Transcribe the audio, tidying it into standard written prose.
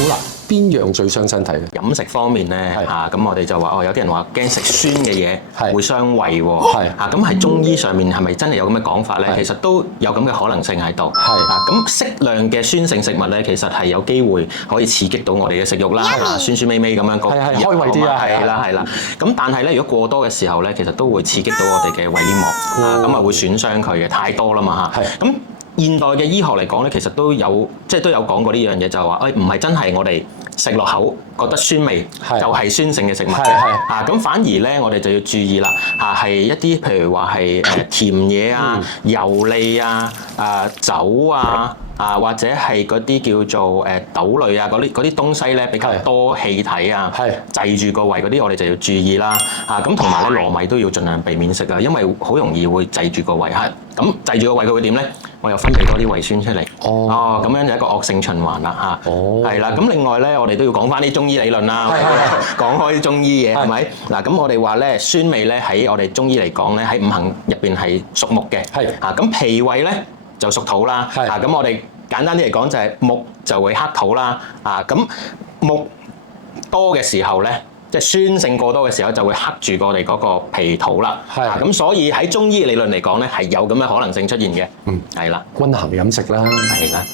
好啦，邊樣最傷身體咧？飲食方面咧咁我哋就話有啲人話驚食酸嘅嘢會傷胃喎。咁喺中醫上面係咪真係有咁嘅講法咧？其實都有咁嘅可能性喺度。咁適量嘅酸性食物咧，其實係有機會可以刺激到我哋嘅食慾啦，酸酸味味咁樣開胃啲啊，係啦。咁但係咧，如果過多嘅時候咧，其實都會刺激到我哋嘅胃黏膜，咁會損傷佢嘅，太多啦嘛嚇。咁現代嘅醫學嚟講咧，其實都有講過呢樣嘢，就係話唔係真係我哋食落口覺得酸味就係酸性嘅食物嘅。咁反而咧，我哋就要注意啦係一啲譬如話係甜嘢啊、油膩啊、酒啊。或者係嗰啲叫做豆類啊，嗰啲東西咧比較多氣體啊，滯住個胃嗰啲，我哋就要注意啦。咁同埋咧，糯米都要盡量避免食啊，因為好容易會滯住個胃。咁滯住個胃佢會點咧？我又分泌多啲胃酸出嚟。咁樣就一個惡性循環啦。係啦。咁另外咧，我哋都要講翻啲中醫理論啦。講開啲中醫嘢係咪？嗱，咁我哋話咧，酸味咧喺我哋中醫嚟講咧，喺五行入邊係屬木嘅。咁脾胃咧就屬土啦。咁我哋簡單啲嚟講就係木就會克土啦。咁木多嘅時候咧，即係酸性過多嘅時候就會克住我哋嗰個脾土啦。咁所以喺中醫理論嚟講咧，係有咁嘅可能性出現嘅。係啦，均衡飲食啦。係啦。